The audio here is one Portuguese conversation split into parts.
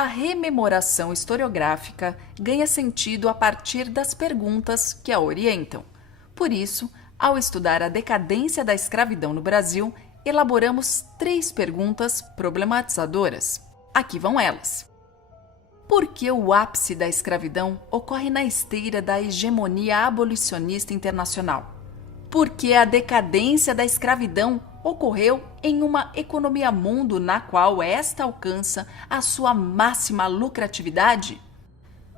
A rememoração historiográfica ganha sentido a partir das perguntas que a orientam. Por isso, ao estudar a decadência da escravidão no Brasil, elaboramos 3 perguntas problematizadoras. Aqui vão elas. Por que o ápice da escravidão ocorre na esteira da hegemonia abolicionista internacional? Por que a decadência da escravidão ocorreu em uma economia mundo na qual esta alcança a sua máxima lucratividade?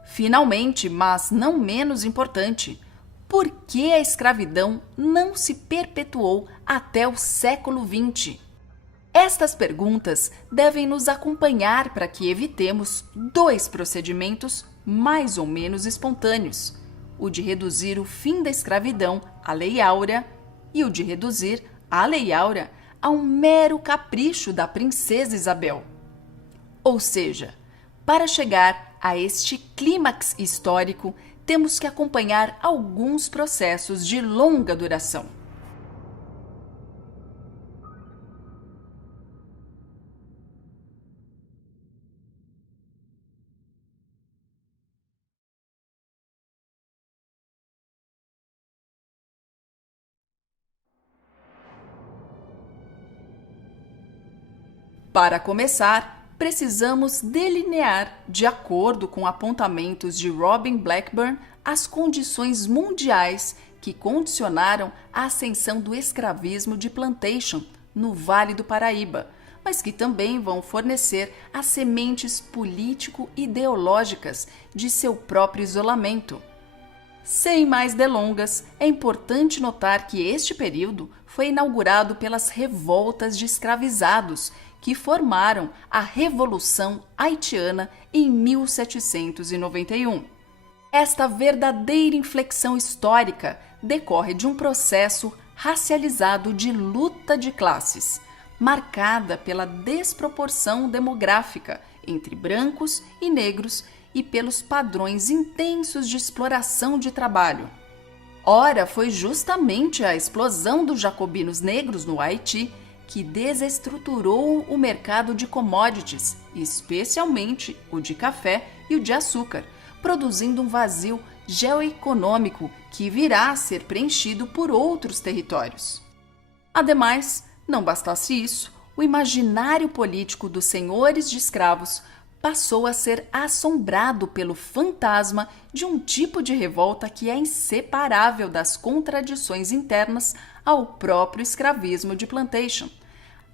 Finalmente, mas não menos importante, por que a escravidão não se perpetuou até o século XX? Estas perguntas devem nos acompanhar para que evitemos 2 procedimentos mais ou menos espontâneos: o de reduzir o fim da escravidão à Lei Áurea e o de reduzir a Lei Áurea a um mero capricho da princesa Isabel. Ou seja, para chegar a este clímax histórico, temos que acompanhar alguns processos de longa duração. Para começar, precisamos delinear, de acordo com apontamentos de Robin Blackburn, as condições mundiais que condicionaram a ascensão do escravismo de plantation no Vale do Paraíba, mas que também vão fornecer as sementes político-ideológicas de seu próprio isolamento. Sem mais delongas, é importante notar que este período foi inaugurado pelas revoltas de escravizados que formaram a Revolução Haitiana em 1791. Esta verdadeira inflexão histórica decorre de um processo racializado de luta de classes, marcada pela desproporção demográfica entre brancos e negros e pelos padrões intensos de exploração de trabalho. Ora, foi justamente a explosão dos jacobinos negros no Haiti que desestruturou o mercado de commodities, especialmente o de café e o de açúcar, produzindo um vazio geoeconômico que virá a ser preenchido por outros territórios. Ademais, não bastasse isso, o imaginário político dos senhores de escravos passou a ser assombrado pelo fantasma de um tipo de revolta que é inseparável das contradições internas ao próprio escravismo de plantation.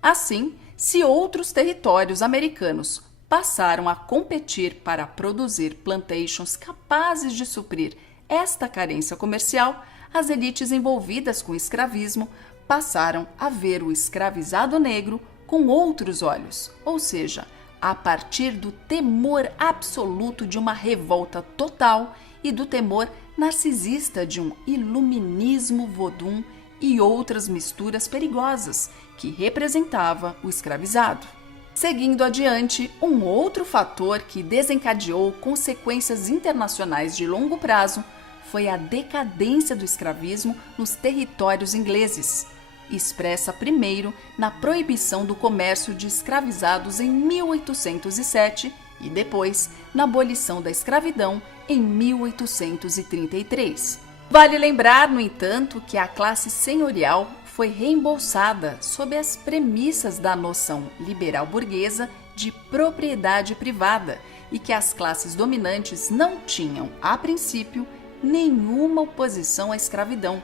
Assim, se outros territórios americanos passaram a competir para produzir plantations capazes de suprir esta carência comercial, as elites envolvidas com o escravismo passaram a ver o escravizado negro com outros olhos, ou seja, a partir do temor absoluto de uma revolta total e do temor narcisista de um iluminismo vodum e outras misturas perigosas que representava o escravizado. Seguindo adiante, um outro fator que desencadeou consequências internacionais de longo prazo foi a decadência do escravismo nos territórios ingleses, expressa primeiro na proibição do comércio de escravizados em 1807 e depois na abolição da escravidão em 1833. Vale lembrar, no entanto, que a classe senhorial foi reembolsada sob as premissas da noção liberal burguesa de propriedade privada e que as classes dominantes não tinham, a princípio, nenhuma oposição à escravidão.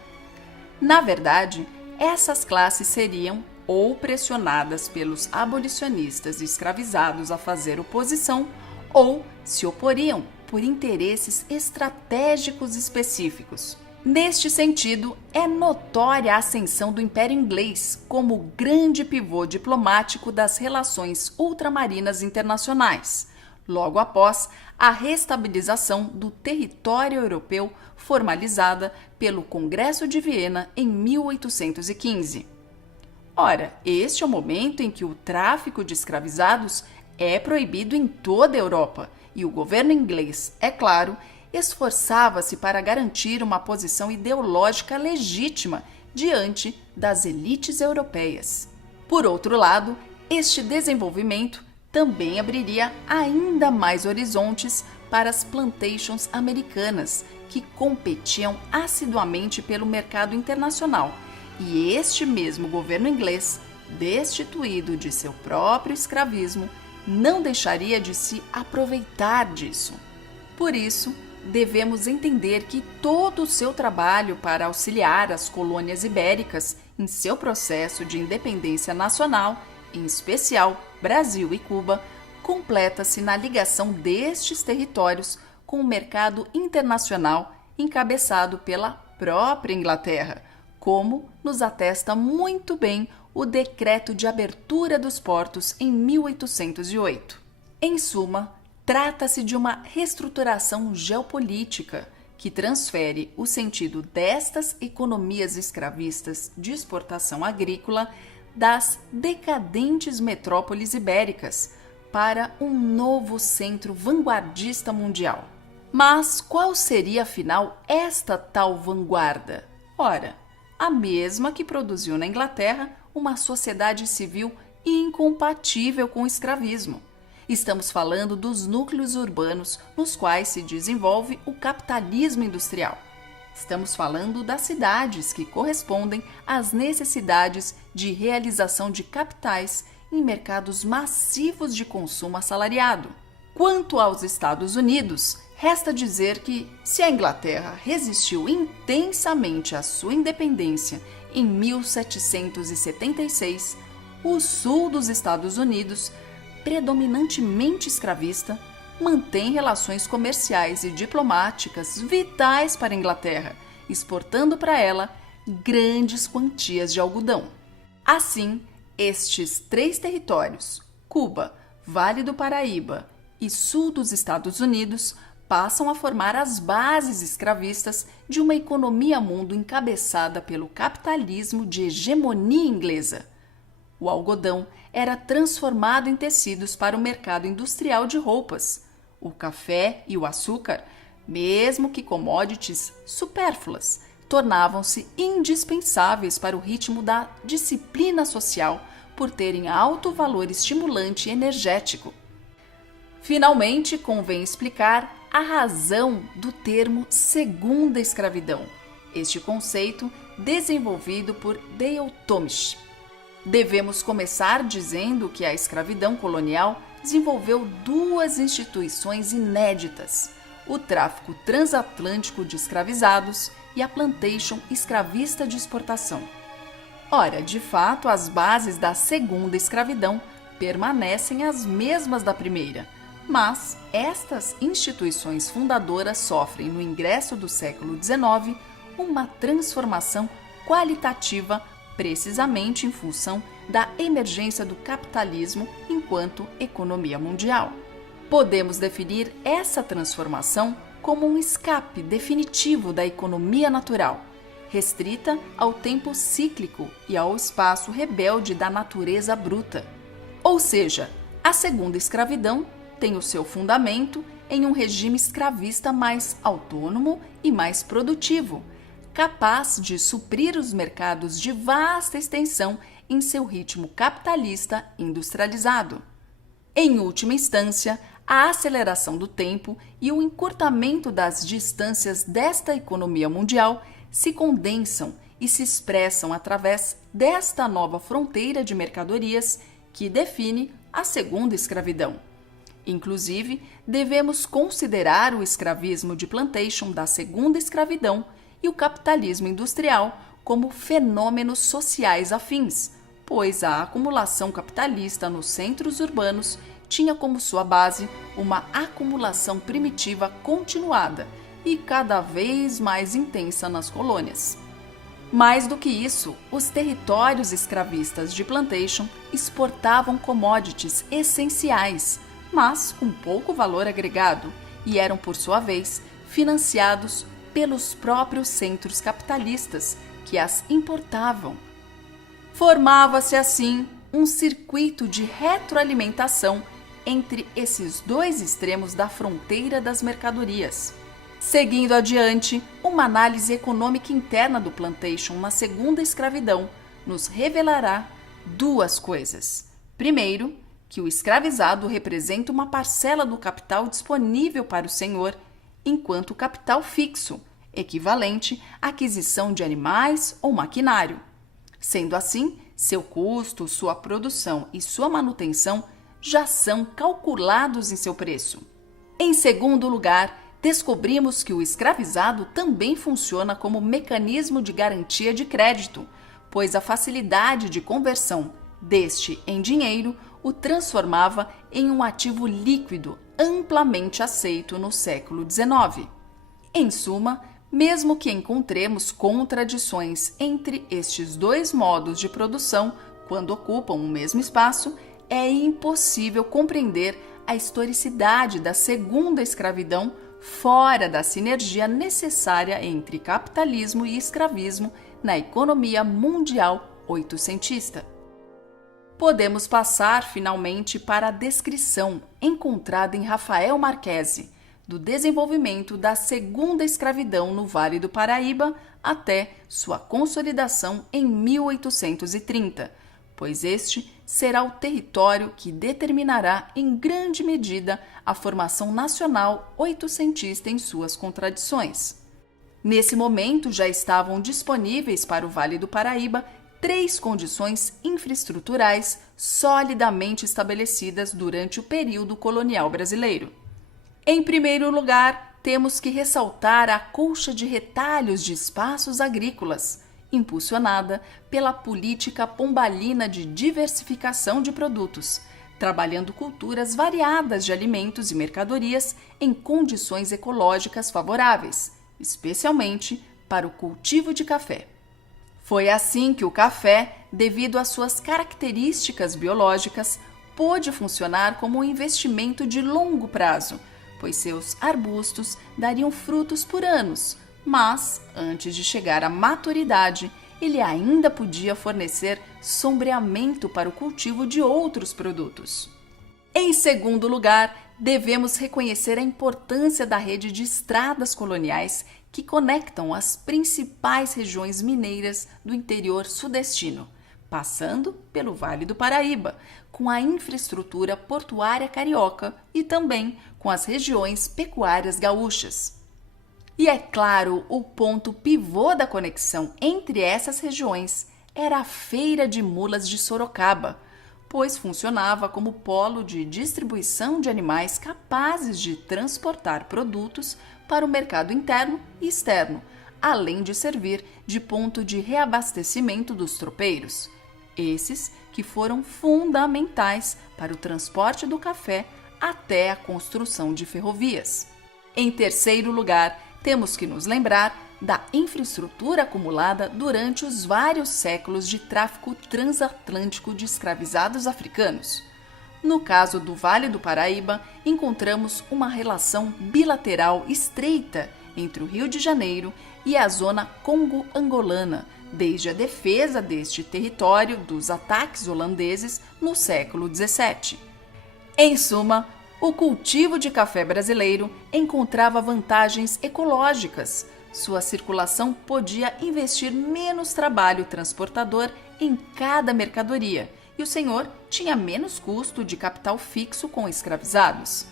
Na verdade, essas classes seriam ou pressionadas pelos abolicionistas escravizados a fazer oposição ou se oporiam por interesses estratégicos específicos. Neste sentido, é notória a ascensão do Império Inglês como grande pivô diplomático das relações ultramarinas internacionais, logo após a restabilização do território europeu formalizada pelo Congresso de Viena em 1815. Ora, este é o momento em que o tráfico de escravizados é proibido em toda a Europa e o governo inglês, é claro, esforçava-se para garantir uma posição ideológica legítima diante das elites europeias. Por outro lado, este desenvolvimento também abriria ainda mais horizontes para as plantations americanas, que competiam assiduamente pelo mercado internacional, e este mesmo governo inglês, destituído de seu próprio escravismo, não deixaria de se aproveitar disso. Por isso, devemos entender que todo o seu trabalho para auxiliar as colônias ibéricas em seu processo de independência nacional, em especial Brasil e Cuba, completa-se na ligação destes territórios com o mercado internacional encabeçado pela própria Inglaterra, como nos atesta muito bem o Decreto de Abertura dos Portos em 1808. Em suma, trata-se de uma reestruturação geopolítica que transfere o sentido destas economias escravistas de exportação agrícola das decadentes metrópoles ibéricas para um novo centro vanguardista mundial. Mas qual seria, afinal, esta tal vanguarda? Ora, a mesma que produziu na Inglaterra uma sociedade civil incompatível com o escravismo. Estamos falando dos núcleos urbanos nos quais se desenvolve o capitalismo industrial. Estamos falando das cidades que correspondem às necessidades de realização de capitais em mercados massivos de consumo assalariado. Quanto aos Estados Unidos, resta dizer que, se a Inglaterra resistiu intensamente à sua independência em 1776, o sul dos Estados Unidos, predominantemente escravista, mantém relações comerciais e diplomáticas vitais para a Inglaterra, exportando para ela grandes quantias de algodão. Assim, estes três territórios, Cuba, Vale do Paraíba e sul dos Estados Unidos, passam a formar as bases escravistas de uma economia mundo encabeçada pelo capitalismo de hegemonia inglesa. O algodão era transformado em tecidos para o mercado industrial de roupas. O café e o açúcar, mesmo que commodities supérfluas, tornavam-se indispensáveis para o ritmo da disciplina social por terem alto valor estimulante e energético. Finalmente, convém explicar a razão do termo segunda escravidão, este conceito desenvolvido por Dale Tomisch. Devemos começar dizendo que a escravidão colonial desenvolveu duas instituições inéditas: o tráfico transatlântico de escravizados e a plantation escravista de exportação. Ora, de fato, as bases da segunda escravidão permanecem as mesmas da primeira, mas estas instituições fundadoras sofrem, no ingresso do século XIX, uma transformação qualitativa precisamente em função da emergência do capitalismo enquanto economia mundial. Podemos definir essa transformação como um escape definitivo da economia natural, restrita ao tempo cíclico e ao espaço rebelde da natureza bruta. Ou seja, a segunda escravidão tem o seu fundamento em um regime escravista mais autônomo e mais produtivo, capaz de suprir os mercados de vasta extensão em seu ritmo capitalista industrializado. Em última instância, a aceleração do tempo e o encurtamento das distâncias desta economia mundial se condensam e se expressam através desta nova fronteira de mercadorias que define a segunda escravidão. Inclusive, devemos considerar o escravismo de plantation da segunda escravidão e o capitalismo industrial como fenômenos sociais afins, pois a acumulação capitalista nos centros urbanos tinha como sua base uma acumulação primitiva continuada e cada vez mais intensa nas colônias. Mais do que isso, os territórios escravistas de plantation exportavam commodities essenciais, mas com pouco valor agregado, e eram, por sua vez, financiados pelos próprios centros capitalistas que as importavam. Formava-se assim um circuito de retroalimentação entre esses dois extremos da fronteira das mercadorias. Seguindo adiante, uma análise econômica interna do plantation na segunda escravidão nos revelará duas coisas. Primeiro, que o escravizado representa uma parcela do capital disponível para o senhor, enquanto o capital fixo, equivalente à aquisição de animais ou maquinário. Sendo assim, seu custo, sua produção e sua manutenção já são calculados em seu preço. Em segundo lugar, descobrimos que o escravizado também funciona como mecanismo de garantia de crédito, pois a facilidade de conversão deste em dinheiro o transformava em um ativo líquido amplamente aceito no século XIX. Em suma, mesmo que encontremos contradições entre estes dois modos de produção quando ocupam o mesmo espaço, é impossível compreender a historicidade da segunda escravidão fora da sinergia necessária entre capitalismo e escravismo na economia mundial oitocentista. Podemos passar, finalmente, para a descrição encontrada em Rafael Marquesi do desenvolvimento da segunda escravidão no Vale do Paraíba até sua consolidação em 1830, pois este será o território que determinará em grande medida a formação nacional oitocentista em suas contradições. Nesse momento já estavam disponíveis para o Vale do Paraíba 3 condições infraestruturais solidamente estabelecidas durante o período colonial brasileiro. Em primeiro lugar, temos que ressaltar a colcha de retalhos de espaços agrícolas, impulsionada pela política pombalina de diversificação de produtos, trabalhando culturas variadas de alimentos e mercadorias em condições ecológicas favoráveis, especialmente para o cultivo de café. Foi assim que o café, devido às suas características biológicas, pôde funcionar como um investimento de longo prazo, pois seus arbustos dariam frutos por anos, mas, antes de chegar à maturidade, ele ainda podia fornecer sombreamento para o cultivo de outros produtos. Em segundo lugar, devemos reconhecer a importância da rede de estradas coloniais que conectam as principais regiões mineiras do interior sudestino, passando pelo Vale do Paraíba, com a infraestrutura portuária carioca e também com as regiões pecuárias gaúchas. E é claro, o ponto pivô da conexão entre essas regiões era a Feira de Mulas de Sorocaba, pois funcionava como polo de distribuição de animais capazes de transportar produtos para o mercado interno e externo, além de servir de ponto de reabastecimento dos tropeiros, esses que foram fundamentais para o transporte do café até a construção de ferrovias. Em terceiro lugar, temos que nos lembrar da infraestrutura acumulada durante os vários séculos de tráfico transatlântico de escravizados africanos. No caso do Vale do Paraíba, encontramos uma relação bilateral estreita entre o Rio de Janeiro e a zona congo-angolana, desde a defesa deste território dos ataques holandeses no século XVII. Em suma, o cultivo de café brasileiro encontrava vantagens ecológicas. Sua circulação podia investir menos trabalho transportador em cada mercadoria e o senhor tinha menos custo de capital fixo com escravizados.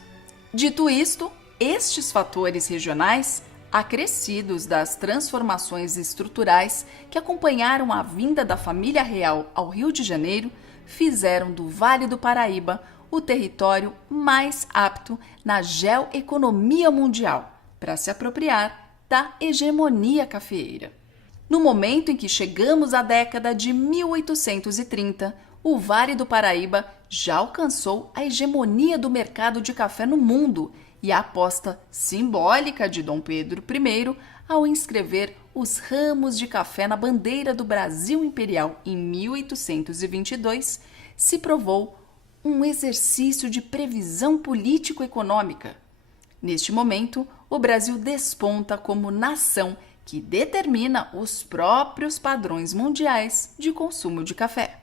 Dito isto, estes fatores regionais, acrescidos das transformações estruturais que acompanharam a vinda da família real ao Rio de Janeiro, fizeram do Vale do Paraíba o território mais apto na geoeconomia mundial para se apropriar da hegemonia cafeeira. No momento em que chegamos à década de 1830, o Vale do Paraíba já alcançou a hegemonia do mercado de café no mundo e a aposta simbólica de Dom Pedro I ao inscrever os ramos de café na bandeira do Brasil Imperial em 1822 se provou um exercício de previsão político-econômica. Neste momento, o Brasil desponta como nação que determina os próprios padrões mundiais de consumo de café.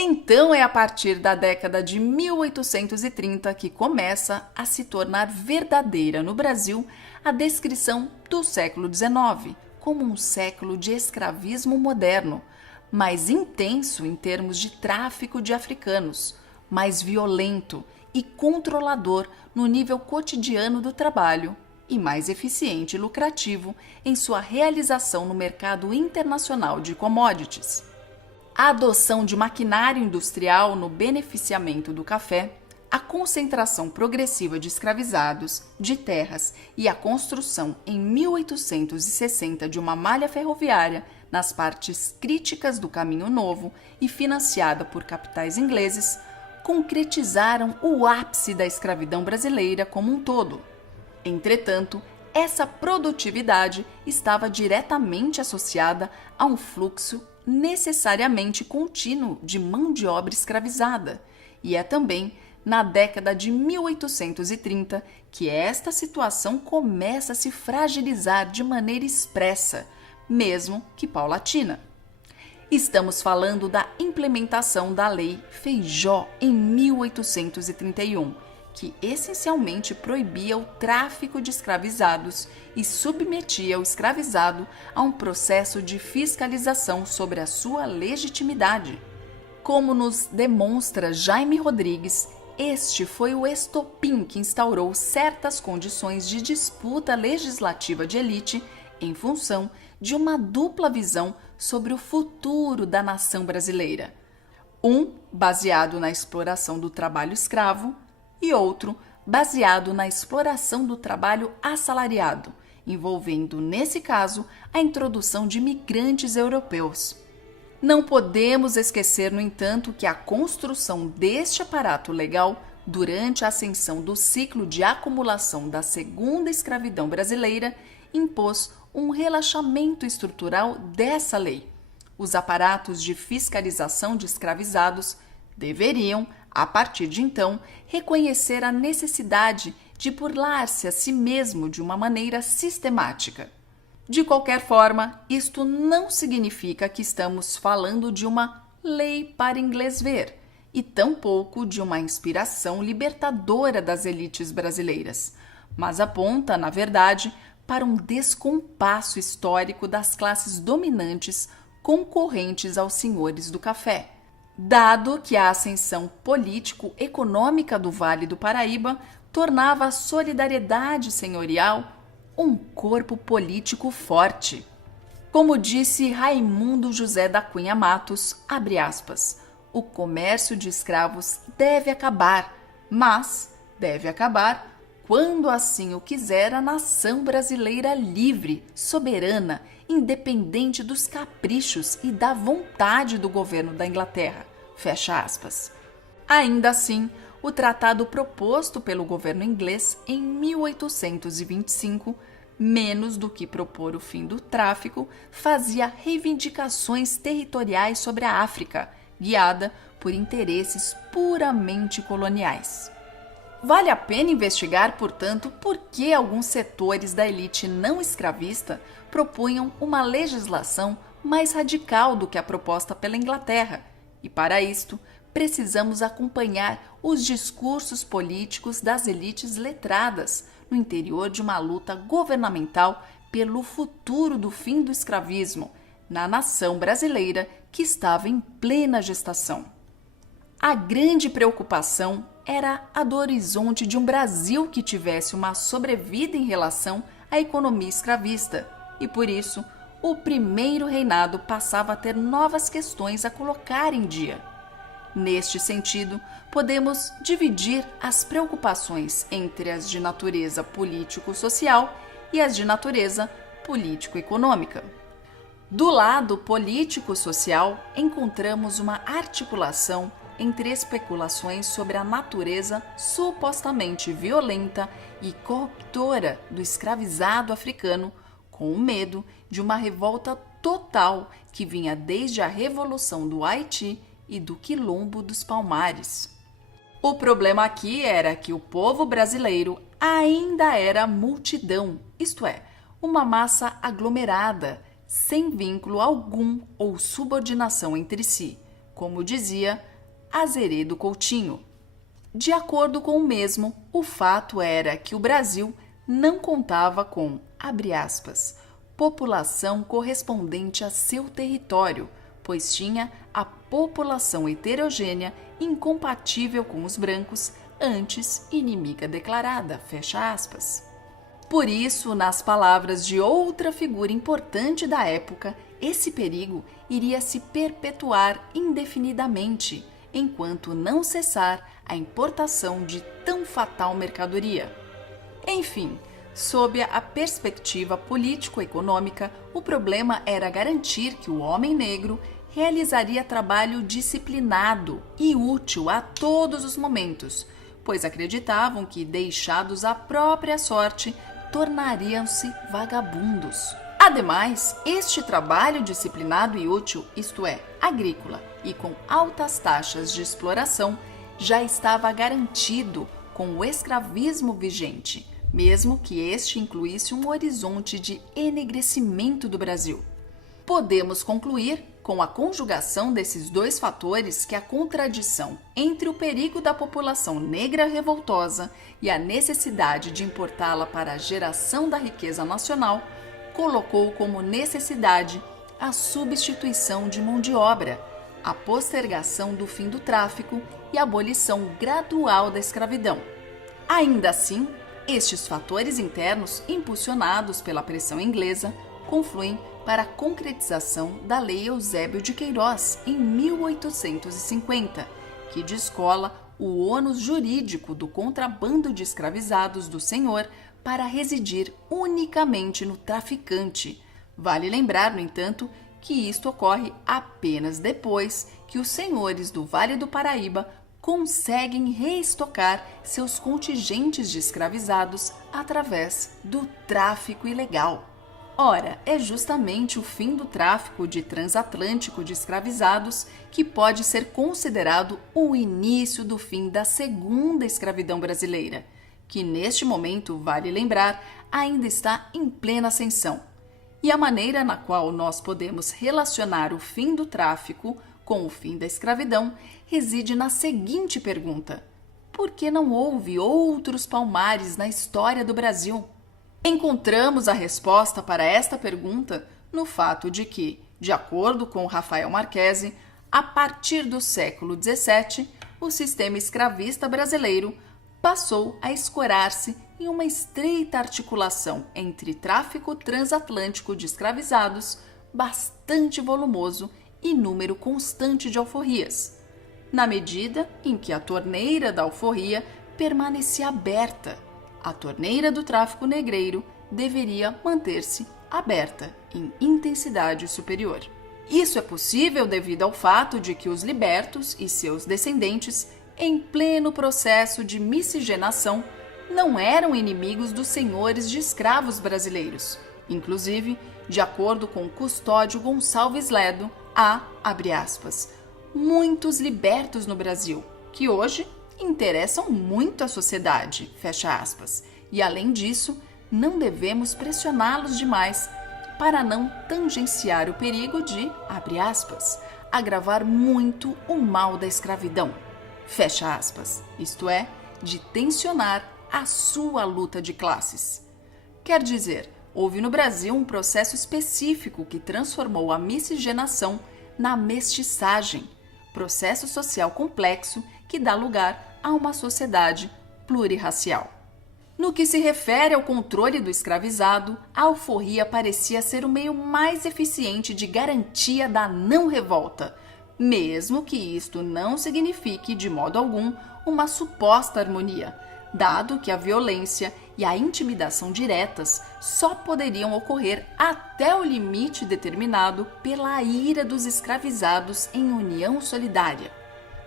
Então é a partir da década de 1830 que começa a se tornar verdadeira no Brasil a descrição do século XIX como um século de escravismo moderno, mais intenso em termos de tráfico de africanos, mais violento e controlador no nível cotidiano do trabalho e mais eficiente e lucrativo em sua realização no mercado internacional de commodities. A adoção de maquinário industrial no beneficiamento do café, a concentração progressiva de escravizados, de terras e a construção em 1860 de uma malha ferroviária nas partes críticas do Caminho Novo e financiada por capitais ingleses, concretizaram o ápice da escravidão brasileira como um todo. Entretanto, essa produtividade estava diretamente associada a um fluxo necessariamente contínuo de mão de obra escravizada, e é também na década de 1830 que esta situação começa a se fragilizar de maneira expressa, mesmo que paulatina. Estamos falando da implementação da Lei Feijó em 1831, que essencialmente proibia o tráfico de escravizados e submetia o escravizado a um processo de fiscalização sobre a sua legitimidade. Como nos demonstra Jaime Rodrigues, este foi o estopim que instaurou certas condições de disputa legislativa de elite em função de uma dupla visão sobre o futuro da nação brasileira. Um baseado na exploração do trabalho escravo e outro baseado na exploração do trabalho assalariado, envolvendo, nesse caso, a introdução de migrantes europeus. Não podemos esquecer, no entanto, que a construção deste aparato legal durante a ascensão do ciclo de acumulação da segunda escravidão brasileira impôs um relaxamento estrutural dessa lei. Os aparatos de fiscalização de escravizados deveriam, a partir de então, reconhecer a necessidade de burlar-se a si mesmo de uma maneira sistemática. De qualquer forma, isto não significa que estamos falando de uma lei para inglês ver, e tampouco de uma inspiração libertadora das elites brasileiras, mas aponta, na verdade, para um descompasso histórico das classes dominantes concorrentes aos senhores do café, dado que a ascensão político-econômica do Vale do Paraíba tornava a solidariedade senhorial um corpo político forte. Como disse Raimundo José da Cunha Matos, abre aspas, o comércio de escravos deve acabar, mas deve acabar quando assim o quiser a nação brasileira livre, soberana, independente dos caprichos e da vontade do governo da Inglaterra. Fecha aspas. Ainda assim, o tratado proposto pelo governo inglês em 1825, menos do que propor o fim do tráfico, fazia reivindicações territoriais sobre a África, guiada por interesses puramente coloniais. Vale a pena investigar, portanto, por que alguns setores da elite não escravista propunham uma legislação mais radical do que a proposta pela Inglaterra, e para isto precisamos acompanhar os discursos políticos das elites letradas no interior de uma luta governamental pelo futuro do fim do escravismo na nação brasileira que estava em plena gestação. A grande preocupação era a do horizonte de um Brasil que tivesse uma sobrevida em relação à economia escravista e, por isso, o primeiro reinado passava a ter novas questões a colocar em dia. Neste sentido, podemos dividir as preocupações entre as de natureza político-social e as de natureza político-econômica. Do lado político-social, encontramos uma articulação entre especulações sobre a natureza supostamente violenta e corruptora do escravizado africano, com o medo de uma revolta total que vinha desde a Revolução do Haiti e do Quilombo dos Palmares. O problema aqui era que o povo brasileiro ainda era multidão, isto é, uma massa aglomerada, sem vínculo algum ou subordinação entre si, como dizia Azeredo Coutinho. De acordo com o mesmo, o fato era que o Brasil não contava com, abre aspas, população correspondente a seu território, pois tinha a população heterogênea incompatível com os brancos, antes inimiga declarada, fecha aspas. Por isso, nas palavras de outra figura importante da época, esse perigo iria se perpetuar indefinidamente, enquanto não cessar a importação de tão fatal mercadoria. Enfim, sob a perspectiva político-econômica, o problema era garantir que o homem negro realizaria trabalho disciplinado e útil a todos os momentos, pois acreditavam que, deixados à própria sorte, tornariam-se vagabundos. Ademais, este trabalho disciplinado e útil, isto é, agrícola e com altas taxas de exploração, já estava garantido com o escravismo vigente, mesmo que este incluísse um horizonte de enegrecimento do Brasil. Podemos concluir, com a conjugação desses dois fatores, que a contradição entre o perigo da população negra revoltosa e a necessidade de importá-la para a geração da riqueza nacional colocou como necessidade a substituição de mão de obra, a postergação do fim do tráfico e a abolição gradual da escravidão. Ainda assim, estes fatores internos, impulsionados pela pressão inglesa, confluem para a concretização da Lei Eusébio de Queiroz, em 1850, que descola o ônus jurídico do contrabando de escravizados do senhor para residir unicamente no traficante. Vale lembrar, no entanto, que isto ocorre apenas depois que os senhores do Vale do Paraíba conseguem reestocar seus contingentes de escravizados através do tráfico ilegal. Ora, é justamente o fim do tráfico de transatlântico de escravizados que pode ser considerado o início do fim da segunda escravidão brasileira, que neste momento, vale lembrar, ainda está em plena ascensão. E a maneira na qual nós podemos relacionar o fim do tráfico com o fim da escravidão reside na seguinte pergunta: por que não houve outros Palmares na história do Brasil? Encontramos a resposta para esta pergunta no fato de que, de acordo com Rafael Marquesi, a partir do século XVII, o sistema escravista brasileiro passou a escorar-se em uma estreita articulação entre tráfico transatlântico de escravizados, bastante volumoso, e número constante de alforrias, na medida em que a torneira da alforria permanecia aberta. A torneira do tráfico negreiro deveria manter-se aberta em intensidade superior. Isso é possível devido ao fato de que os libertos e seus descendentes, em pleno processo de miscigenação, não eram inimigos dos senhores de escravos brasileiros. Inclusive, de acordo com o Custódio Gonçalves Ledo, há, abre aspas, muitos libertos no Brasil, que hoje interessam muito a sociedade, fecha aspas, e além disso, não devemos pressioná-los demais para não tangenciar o perigo de, abre aspas, agravar muito o mal da escravidão, fecha aspas, isto é, de tensionar a sua luta de classes. Quer dizer, houve no Brasil um processo específico que transformou a miscigenação na mestiçagem, processo social complexo que dá lugar a uma sociedade plurirracial. No que se refere ao controle do escravizado, a alforria parecia ser o meio mais eficiente de garantia da não revolta, mesmo que isto não signifique, de modo algum, uma suposta harmonia, dado que a violência e a intimidação diretas só poderiam ocorrer até o limite determinado pela ira dos escravizados em união solidária.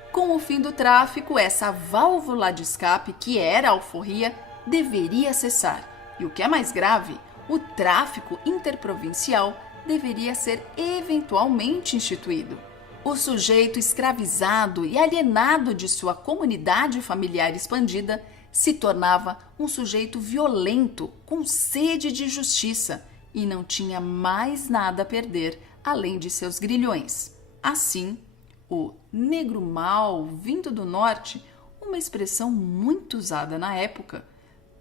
Com o fim do tráfico, essa válvula de escape que era a alforria deveria cessar. E o que é mais grave, o tráfico interprovincial deveria ser eventualmente instituído. O sujeito escravizado e alienado de sua comunidade familiar expandida se tornava um sujeito violento, com sede de justiça, e não tinha mais nada a perder além de seus grilhões. Assim, o negro mau vindo do norte, uma expressão muito usada na época,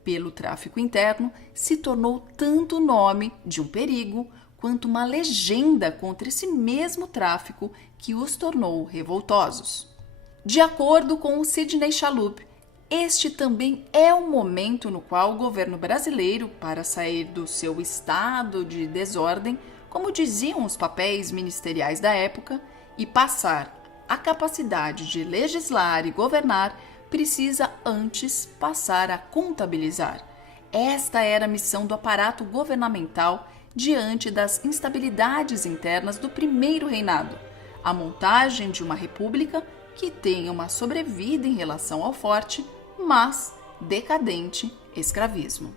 pelo tráfico interno, se tornou tanto o nome de um perigo quanto uma legenda contra esse mesmo tráfico que os tornou revoltosos. De acordo com o Sidney Chalhoub, este também é um momento no qual o governo brasileiro, para sair do seu estado de desordem, como diziam os papéis ministeriais da época, e passar a capacidade de legislar e governar, precisa antes passar a contabilizar. Esta era a missão do aparato governamental diante das instabilidades internas do primeiro reinado, a montagem de uma república que tenha uma sobrevida em relação ao forte, mas decadente escravismo.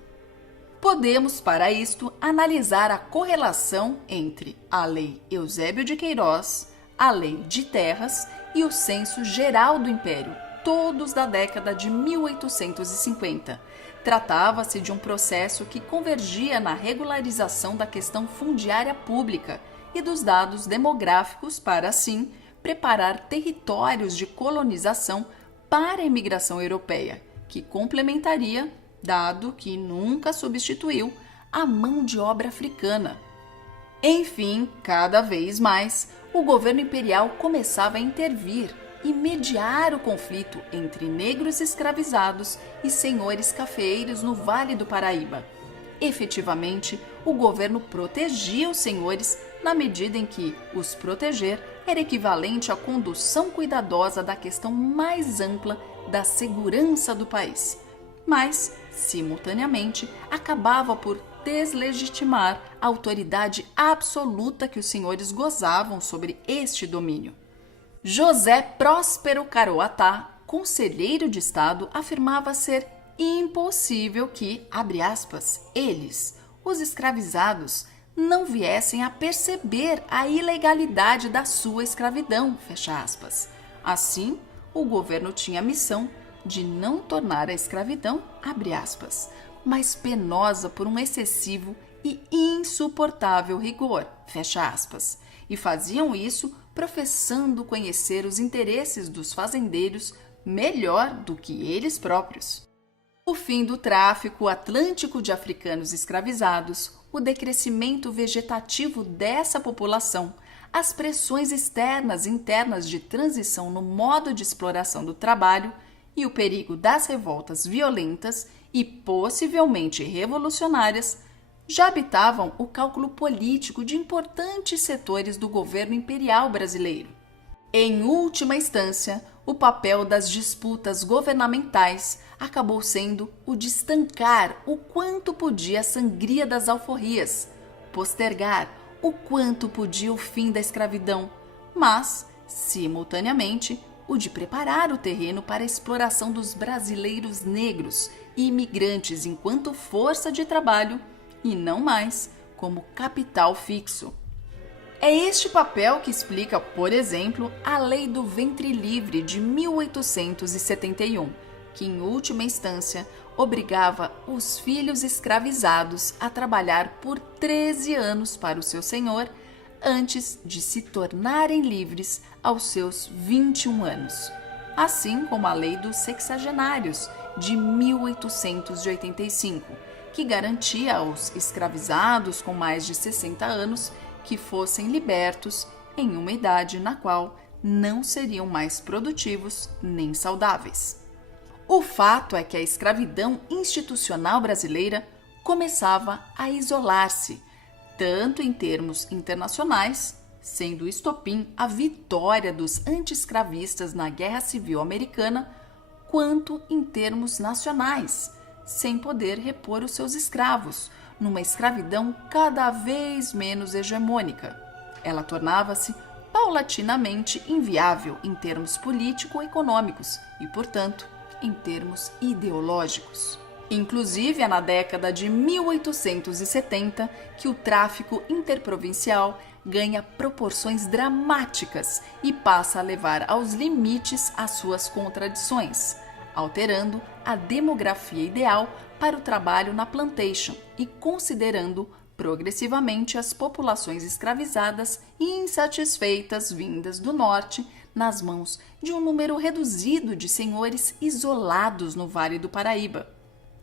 Podemos, para isto, analisar a correlação entre a Lei Eusébio de Queiroz, a Lei de Terras e o Censo Geral do Império, todos da década de 1850. Tratava-se de um processo que convergia na regularização da questão fundiária pública e dos dados demográficos para, assim, preparar territórios de colonização para a imigração europeia, que complementaria, dado que nunca substituiu, a mão de obra africana. Enfim, cada vez mais, o governo imperial começava a intervir e mediar o conflito entre negros escravizados e senhores cafeeiros no Vale do Paraíba. Efetivamente, o governo protegia os senhores na medida em que os proteger era equivalente à condução cuidadosa da questão mais ampla da segurança do país, mas, simultaneamente, acabava por deslegitimar a autoridade absoluta que os senhores gozavam sobre este domínio. José Próspero Caroatá, conselheiro de Estado, afirmava ser impossível que, abre aspas, eles, os escravizados, não viessem a perceber a ilegalidade da sua escravidão, fecha aspas. Assim, o governo tinha a missão de não tornar a escravidão, abre aspas, mais penosa por um excessivo e insuportável rigor, fecha aspas, e faziam isso professando conhecer os interesses dos fazendeiros melhor do que eles próprios. O fim do tráfico atlântico de africanos escravizados, o decrescimento vegetativo dessa população, as pressões externas e internas de transição no modo de exploração do trabalho e o perigo das revoltas violentas e possivelmente revolucionárias já habitavam o cálculo político de importantes setores do governo imperial brasileiro. Em última instância, o papel das disputas governamentais acabou sendo o de estancar o quanto podia a sangria das alforrias, postergar o quanto podia o fim da escravidão, mas, simultaneamente, o de preparar o terreno para a exploração dos brasileiros negros e imigrantes enquanto força de trabalho e não mais como capital fixo. É este papel que explica, por exemplo, a Lei do Ventre Livre de 1871, que, em última instância, obrigava os filhos escravizados a trabalhar por 13 anos para o seu senhor antes de se tornarem livres aos seus 21 anos, assim como a Lei dos Sexagenários de 1885, que garantia aos escravizados com mais de 60 anos que fossem libertos em uma idade na qual não seriam mais produtivos nem saudáveis. O fato é que a escravidão institucional brasileira começava a isolar-se, tanto em termos internacionais, sendo o estopim a vitória dos anti-escravistas na Guerra Civil Americana, quanto em termos nacionais, sem poder repor os seus escravos, numa escravidão cada vez menos hegemônica. Ela tornava-se paulatinamente inviável em termos político-econômicos e, portanto, em termos ideológicos. Inclusive, é na década de 1870 que o tráfico interprovincial ganha proporções dramáticas e passa a levar aos limites as suas contradições, alterando a demografia ideal para o trabalho na plantation e considerando progressivamente as populações escravizadas e insatisfeitas vindas do norte nas mãos de um número reduzido de senhores isolados no Vale do Paraíba.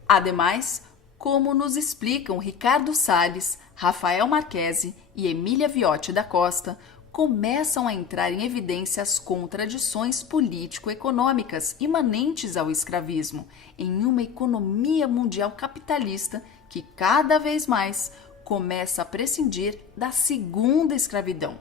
Ademais, como nos explicam Ricardo Salles, Rafael Marquesi e Emília Viotti da Costa, começam a entrar em evidência as contradições político-econômicas imanentes ao escravismo em uma economia mundial capitalista que cada vez mais começa a prescindir da segunda escravidão.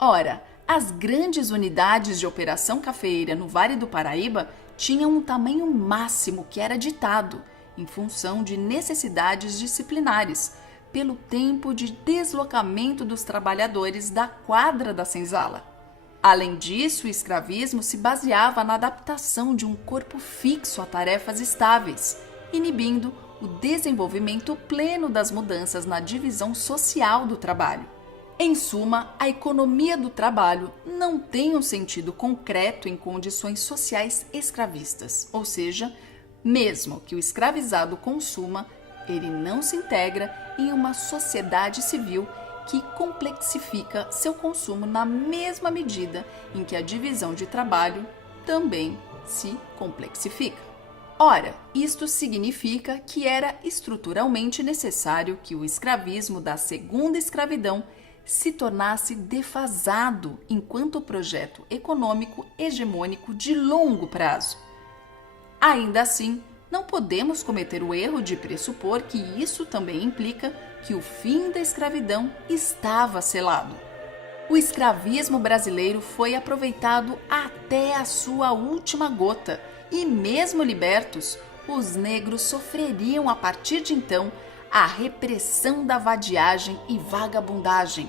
Ora, as grandes unidades de operação cafeeira no Vale do Paraíba tinham um tamanho máximo que era ditado, em função de necessidades disciplinares, pelo tempo de deslocamento dos trabalhadores da quadra da senzala. Além disso, o escravismo se baseava na adaptação de um corpo fixo a tarefas estáveis, inibindo o desenvolvimento pleno das mudanças na divisão social do trabalho. Em suma, a economia do trabalho não tem um sentido concreto em condições sociais escravistas, ou seja, mesmo que o escravizado consuma, ele não se integra em uma sociedade civil que complexifica seu consumo na mesma medida em que a divisão de trabalho também se complexifica. Ora, isto significa que era estruturalmente necessário que o escravismo da segunda escravidão se tornasse defasado enquanto projeto econômico hegemônico de longo prazo. Ainda assim, não podemos cometer o erro de pressupor que isso também implica que o fim da escravidão estava selado. O escravismo brasileiro foi aproveitado até a sua última gota e, mesmo libertos, os negros sofreriam a partir de então a repressão da vadiagem e vagabundagem,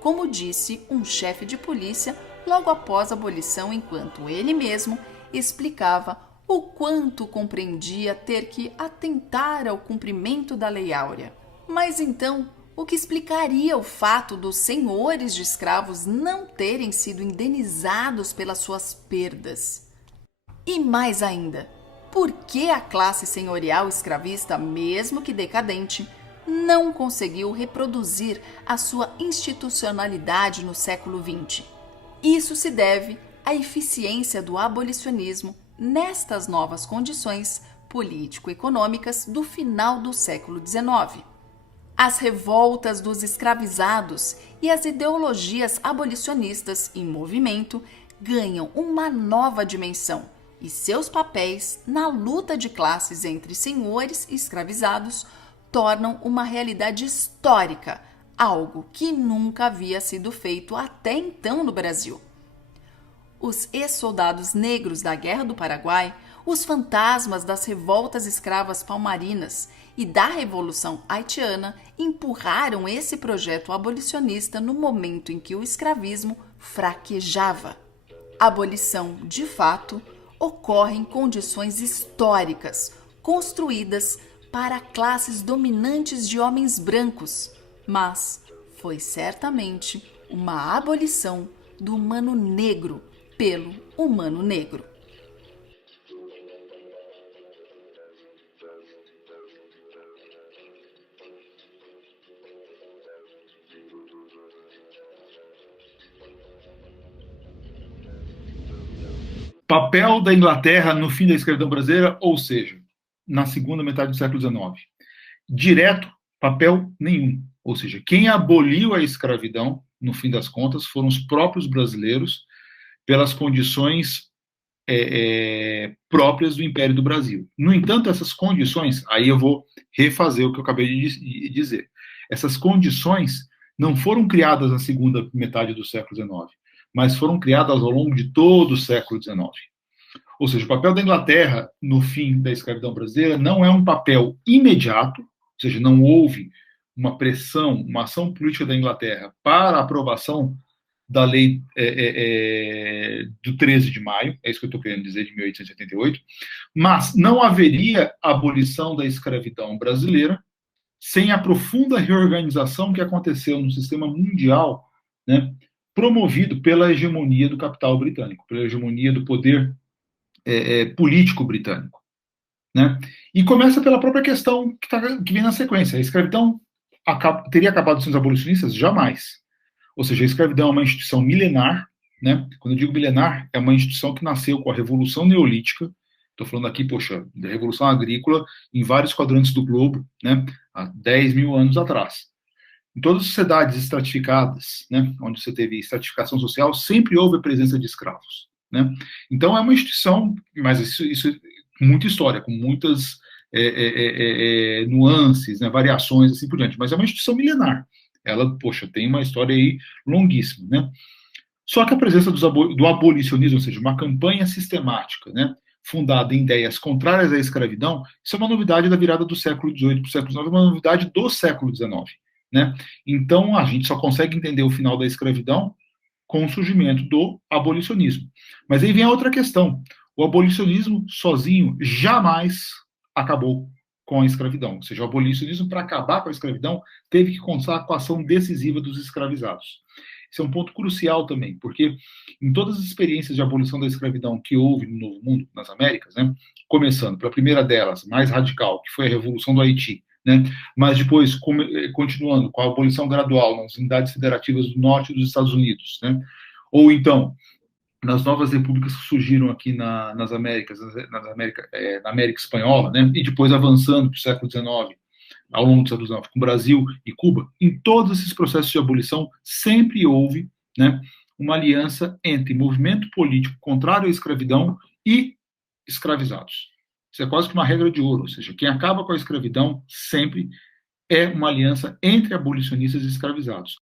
como disse um chefe de polícia logo após a abolição, enquanto ele mesmo explicava o quanto compreendia ter que atentar ao cumprimento da Lei Áurea. Mas então, o que explicaria o fato dos senhores de escravos não terem sido indenizados pelas suas perdas? E mais ainda, por que a classe senhorial escravista, mesmo que decadente, não conseguiu reproduzir a sua institucionalidade no século XX? Isso se deve à eficiência do abolicionismo nestas novas condições político-econômicas do final do século XIX. As revoltas dos escravizados e as ideologias abolicionistas em movimento ganham uma nova dimensão e seus papéis na luta de classes entre senhores e escravizados tornam uma realidade histórica, algo que nunca havia sido feito até então no Brasil. Os ex-soldados negros da Guerra do Paraguai, os fantasmas das revoltas escravas palmarinas e da Revolução Haitiana empurraram esse projeto abolicionista no momento em que o escravismo fraquejava. A abolição, de fato, ocorre em condições históricas, construídas para classes dominantes de homens brancos, mas foi certamente uma abolição do humano negro pelo humano negro. Papel da Inglaterra no fim da escravidão brasileira, ou seja, na segunda metade do século XIX. Direto, papel nenhum. Ou seja, quem aboliu a escravidão, no fim das contas, foram os próprios brasileiros, pelas condições próprias do Império do Brasil. No entanto, essas condições, aí eu vou refazer o que eu acabei de dizer, essas condições não foram criadas na segunda metade do século XIX, mas foram criadas ao longo de todo o século XIX. Ou seja, o papel da Inglaterra no fim da escravidão brasileira não é um papel imediato, ou seja, não houve uma pressão, uma ação política da Inglaterra para a aprovação da lei do 13 de maio, é isso que eu estou querendo dizer, de 1888, mas não haveria abolição da escravidão brasileira sem a profunda reorganização que aconteceu no sistema mundial, né, promovido pela hegemonia do capital britânico, pela hegemonia do poder político britânico. Né? E começa pela própria questão que vem na sequência. A escravidão teria acabado sem os abolicionistas? Jamais. Ou seja, a escravidão é uma instituição milenar, né? Quando eu digo milenar, é uma instituição que nasceu com a Revolução Neolítica, Estou falando aqui, poxa, da Revolução Agrícola em vários quadrantes do globo, né, há 10 mil anos atrás. Em todas as sociedades estratificadas, né, onde você teve estratificação social, sempre houve a presença de escravos. Né? Então, é uma instituição, mas isso com muita história, com muitas nuances, né, variações, assim por diante, mas é uma instituição milenar. Ela, poxa, tem uma história aí longuíssima. Né? Só que a presença do abolicionismo, ou seja, uma campanha sistemática, né, fundada em ideias contrárias à escravidão, isso é uma novidade da virada do século XVIII para o século XIX, é uma novidade do século XIX. Né? Então, a gente só consegue entender o final da escravidão com o surgimento do abolicionismo. Mas aí vem a outra questão. O abolicionismo sozinho jamais acabou com a escravidão. Ou seja, o abolicionismo, para acabar com a escravidão, teve que contar com a ação decisiva dos escravizados. Isso é um ponto crucial também, porque em todas as experiências de abolição da escravidão que houve no Novo Mundo, nas Américas, né, começando pela primeira delas, mais radical, que foi a Revolução do Haiti, né, mas depois, continuando com a abolição gradual nas unidades federativas do norte dos Estados Unidos, né, ou então nas novas repúblicas que surgiram aqui nas Américas, na América Espanhola, né, e depois avançando para o século XIX, ao longo do século XIX, com Brasil e Cuba, em todos esses processos de abolição sempre houve, né, uma aliança entre movimento político contrário à escravidão e escravizados. Isso é quase que uma regra de ouro, ou seja, quem acaba com a escravidão sempre é uma aliança entre abolicionistas e escravizados.